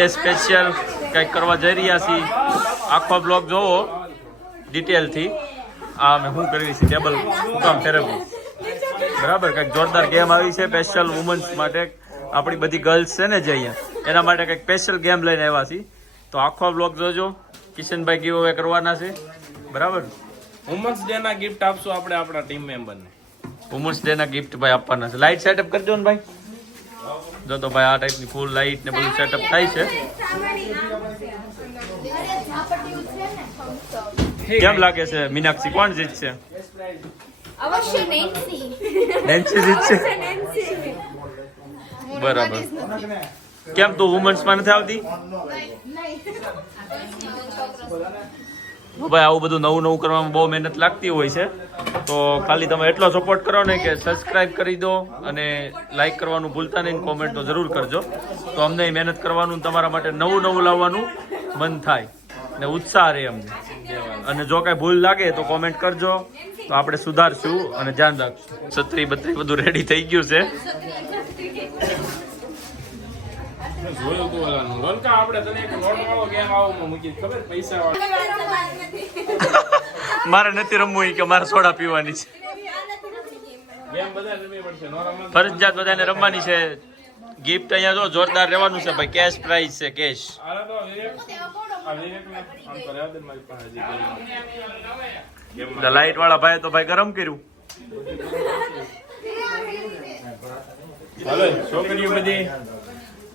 Day special કંઈક કરવા જઈ રહ્યા છીએ. આખો બ્લોગ જોવો ડિટેલથી આ અમે શું કરવી છે? ટેબલ હુકામ થેરેપી બરાબર? કંઈક જોરદાર ગેમ આવી છે સ્પેશિયલ વુમન્સ માટે. આપણી બધી ગર્લ્સ છે ને જે અહીંયા એના માટે કંઈક સ્પેશિયલ ગેમ લઈને આવ્યા છીએ. તો આખો બ્લોગ જોજો. કિશનભાઈ ગીવ હવે કરવાના છે. બરાબર? વુમન્સ ડે ના ગિફ્ટ આપશું આપણે આપણા ટીમ મેમ્બરને વુમન્સ ડે ના ગિફ્ટ ભાઈ આપવાના છે. લાઇટ સેટઅપ કરજો ને ભાઈ. જો તો ભાઈ આ ટાઈપની ફૂલ લાઇટ ને બધું સેટઅપ થાય છે. કેમ લાગે છે? મીનાક્ષી કોણ જીતશે? અવશ્ય નેન્સી નેન્સી જીતશે? બરાબર. કેમ તો વુમન્સમાં નથી આવતી? ભાઈ, આવું બધું નવું નવું કરવામાં બહુ મહેનત લાગતી હોય છે. તો ખાલી તમે એટલો સપોર્ટ કરો ને કે સબસ્ક્રાઇબ કરી દો અને લાઈક કરવાનું ભૂલતા નહીં કોમેન્ટ તો જરૂર કરજો. તો અમને મહેનત કરવાનું તમારા માટે નવું નવું લાવવાનું મન થાય ને ઉત્સાહ રહે અમને. અને જો કાંઈ ભૂલ લાગે તો કોમેન્ટ કરજો. તો આપણે સુધારશું અને ધ્યાન રાખશું. છત્રી બત્રી બધું રેડી થઈ ગયું છે. જોયું તું ઓલાનું રોનકા આપણે તને એક નોટ વાળો ગેમ આવો મૂકી ખબર? પૈસા વાળો. મારે નથી રમવું કે મારે સોડા પીવાની છે. ગેમ બધા રમવી પડશે નો રમત ફરજિયાત બધાને રમવાની છે. ગિફ્ટ અહીંયા જો જોરદાર રહેવાનું છે ભાઈ કેશ પ્રાઇઝ છે કેશ આલા તો વિવેક લાઈટ વાળા ભાઈ તો ભાઈ ગરમ કર્યું. હાલો છોકરીઓ બધી.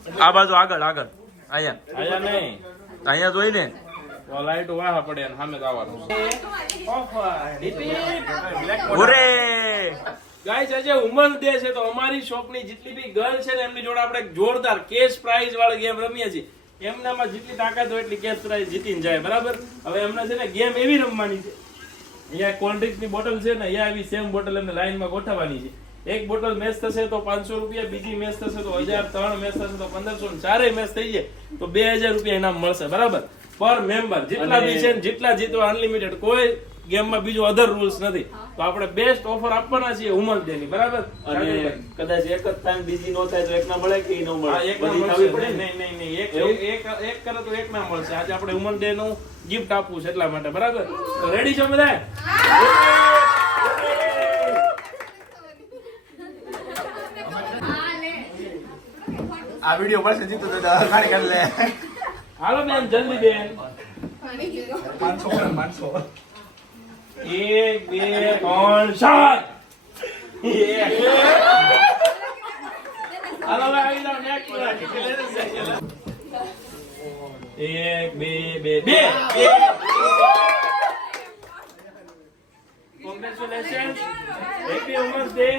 આ બાજુ આગળ આગળ. અહીંયા. અહીંયા નહીં. અહીંયા જોઈ ને લાઈટ વાહ પડે અને સામે તો ઓરે ગાઈસ આજે વુમન્સ ડે છે તો અમારી શોપની જેટલી બી ગર્લ છે ને એમની જોડે આપણે જોરદાર કેશ પ્રાઇઝ વાળી ગેમ રમીએ છીએ. એમનામાં જેટલી તાકાત હોય એટલી કેશ પ્રાઇઝ જીતીને જાય બરાબર? હવે એમને છે ને ગેમ એવી રમવાની છે. અહીંયા કોલ્ડ બોટલ છે ને અહીંયા એવી સેમ બોટલ એમને લાઈનમાં ગોઠવવાની છે. એક બોટલ મેચ થશે તો પાંચસો રૂપિયા બીજી મેચ થશે તો હજાર ત્રણ મેચ થશે તો પંદરસો ચારેય મેચ થઈ જાય તો બે હજાર રૂપિયા ઇનામ મળશે બરાબર? પર મેમ્બર જેટલા બી છે જેટલા જીતવા અનલિમિટેડ કોઈ ગેમમાં બીજું અધર રૂલ્સ નથી. તો આપણે બેસ્ટ ઓફર આપવાના છીએ ઉમર ડે ની બરાબર? અને કદાચ એક જ ટાઈમ બીજી નો થાય તો એક ના મળે કે ન નો મળે? એક મળશે. નહીં, નહીં, નહીં. એક- એક- એક- એક કરે તો એક ના મળશે. આજે આપણે ઉમર ડે નું ગિફ્ટ આપવું છે એટલા માટે બરાબર? તો રેડી છો બધા આ વીડિયો મળશે જીતું તો ખાલી કરી લે. હાલો બેન જલ્દી બેન. પાંચસો પાંચસો. એક બે ત્રણ સાત એક. બે બે બે. Congratulation happy women's Day.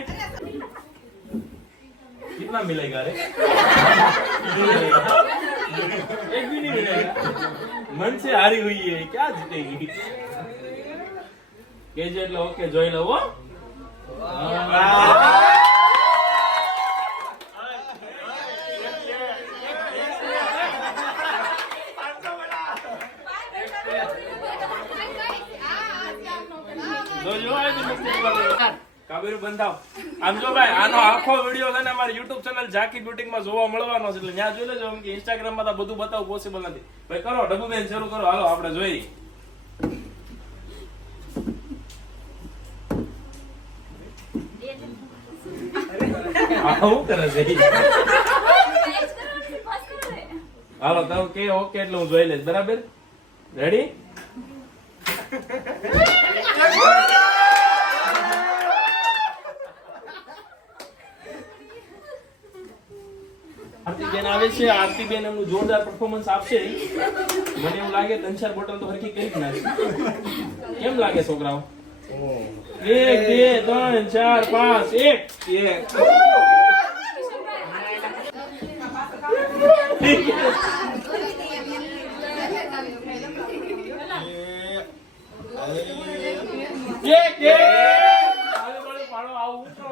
कितना मिलेगा रे एक भी नहीं मिलेगा मन से हारी हुई है क्या जीतेगी કેજે એટલે ઓકે જોઈ લો હો જોજો આ બી મસ્તી કરવા દે. કાબેરું બંધાવ. આમ જો ભાઈ, આનો આખો વીડિયો છે ને અમારી યુટ્યુબ ચેનલ ઝાકી બ્યુટિંગમાં જોવા મળવાનો છે, એટલે ત્યાં જોઈ લેજો કે ઇન્સ્ટાગ્રામમાં તો બધું બતાવવું પોસિબલ નથી. ભાઈ, કરો ડબુબેન શરૂ કરો. હાલો, આપણે જોઈએ. હાલો તમે કે ઓકે, એટલે હું જોઈ લઈશ. બરાબર? રેડી આરતીબેન આવે છે આરતીબેન એમનું જોરદાર પરફોર્મન્સ આપશે. મને એવું લાગે ત્રણ ચાર બોટલ તો હરકી કરી જ કેમ લાગે છોકરાઓ? એક બે ત્રણ ચાર પાંચ એક. એક એક વાળે પાડો આવું ઉતરો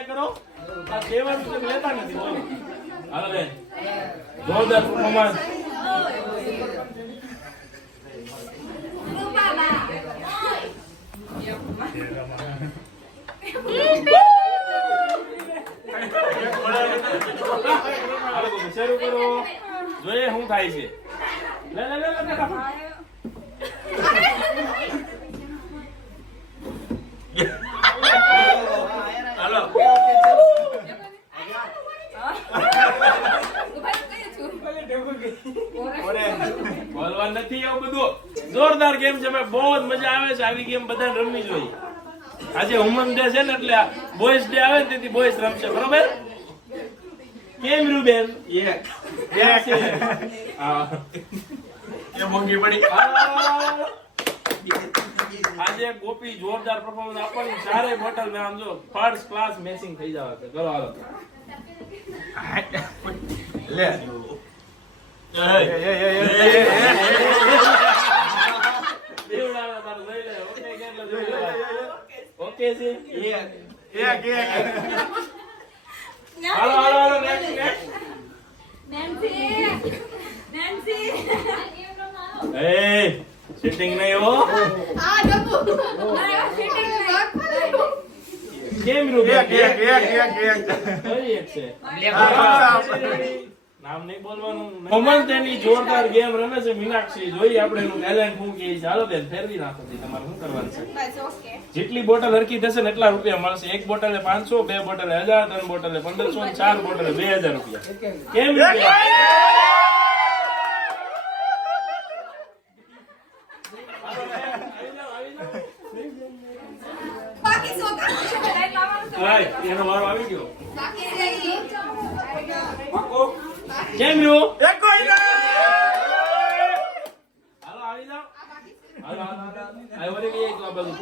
એ કરો? આ દેવાનું છે લેતા નથી. હાલો બેન. જોરદાર પરફોર્મન્સ શરૂ કરો. જોઈએ શું થાય છે. લે લે લે લે જોરદાર ગેમ છે ભાઈ બહુ જ મજા આવે છે આવી ગેમ બધાને રમવી જોઈએ આજે હુમન ડે છે ને એટલે બોયસ ડે આવે ને તેથી બોયસ રમશે બરોબર કેમ રૂબેન હા. એ મોંઘી પડી આજે ગોપી જોરદાર પરફોર્મન્સ આપવાની ચારે બોટલ મે આમ જો ફર્સ્ટ ક્લાસ મેચિંગ થઈ જાવ કરો હાલો લે એ, એ, એ, એ, એ, એ, એ, એ. દેવડાવે તારે લઈ લે ઓકે છે એક એક હાલો હાલો હાલો next, next. એ સિટિંગ નહીં હો કેમ રૂબેન એક એક એક એક એક એક છે. નામ નહીં બોલવાનું કોમલ તેની જોરદાર ગેમ રમે છે મીનાક્ષી. જોઈએ આપણે એનું ટેલેન્ટ શું કે ચાલો બેન ફેરવી નાખો. તમારે શું કરવાનું છે? જેટલી બોટલ હરકી થશે ને એટલા રૂપિયા મળશે. એક બોટલે પાંચસો બે બોટલે હજાર ત્રણ બોટલે પંદરસો ને ચાર બોટલે બે હજાર રૂપિયા. કેમ રૂપિયા? એનો વારો આવી ગયો. કેમ રહ્યું હાલો આવી જાઓ. હાલો હાલો હાલો. આ વળી ગઈ આ બાજુ.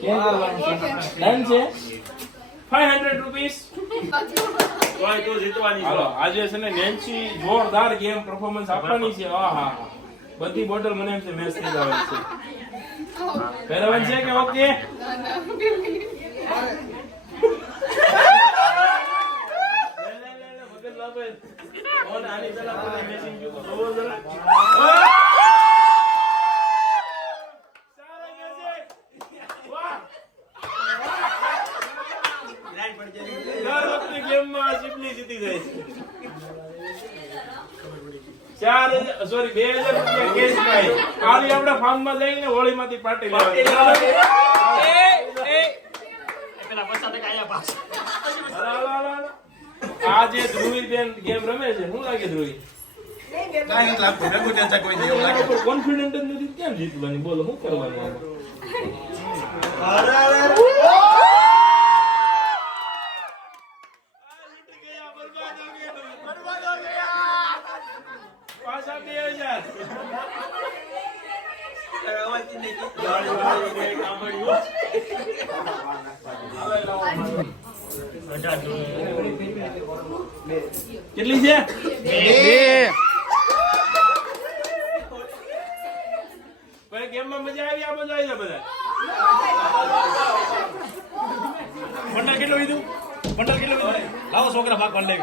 કેમ કરવાનું છે? છે? 500 રૂપીસ તોય તો જીતવાની હાલો આજે છે ને નેન્સી જોરદાર ગેમ પરફોર્મન્સ આપવાની છે. આહા. હા બધી બોટલ મને એમ છે મેચ થઈ જવાની છે. પહેરવાની છે કે ઓકે લે, લે, લે, આની પેલા જોવો જરા. સારા ગયા છે. વાહ. દર વખતે ગેમમાં આ ચીપલી જીતી જાય છે ચાર સોરી બે હજાર રૂપિયા કેશ પ્રાઇઝ કાલે આપણે ફાર્મમાં જઈને હોળીમાંથી પાર્ટી લેવાની. આ જે ધ્રુવી બેન ગેમ રમે છે શું લાગે ધ્રુવી? કોન્ફિડન્ટ જ નથી કેમ જીતવાની? બોલો શું કરવાનું આમાં? પાછા બે હજાર છે ભાઈ ગેમમાં મજા આવી આ મજા આવી બધા. મંડળ કેટલું લીધું? મંડળ કેટલું લીધું? લાવો છોકરા ભાગ બંડલ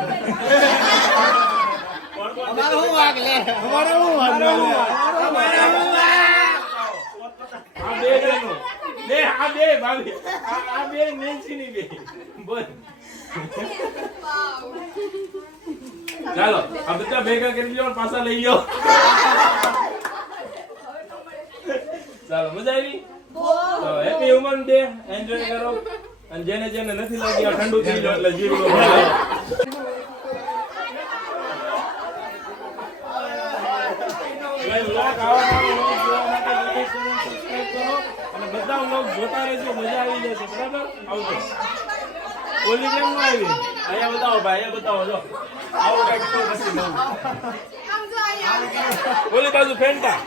આ બે જણો. બે આ બે ભાભી. આ બે બે નેન્સીની બે. બોલ. ચાલો, આ બધા ભેગા કરી લો પાછા લઈ લો ચાલો, મજા આવી? તો હેપી વુમન ડે એન્જોય કરો. અને જેને જેને નથી લાગી આ ઠંડુ થઈ લો એટલે જીવ અને બધા vlog જોતા રહેજો. મજા આવી જશે. બરાબર? આવજો. ઓલી કેમ ન આવી. અહીંયા બતાવો ભાઈ, અહીંયા બતાવો, જો. આવો કંઈક તો પછી નવું ઓલી બાજુ ફેંટા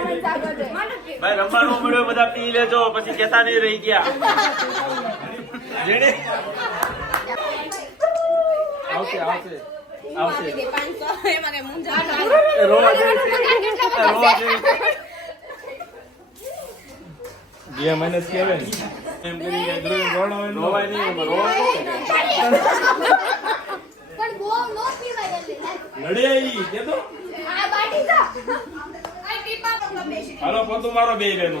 ભાઈ રમવાનું મળ્યો બધા પી લેજો પછી કેતા નહીં રહી ગયા. આવશે આવશે. આવશે. બે માઇનસ કહેવાય ને એમ કરી કે ધ્રુવ રોડો એમ રોવાય નહીં એમાં રોવાનું પણ બહુ નો પીવાય એટલે લડે કે તો? આ બાટી આ હાલો પોતું મારો બે બેનો.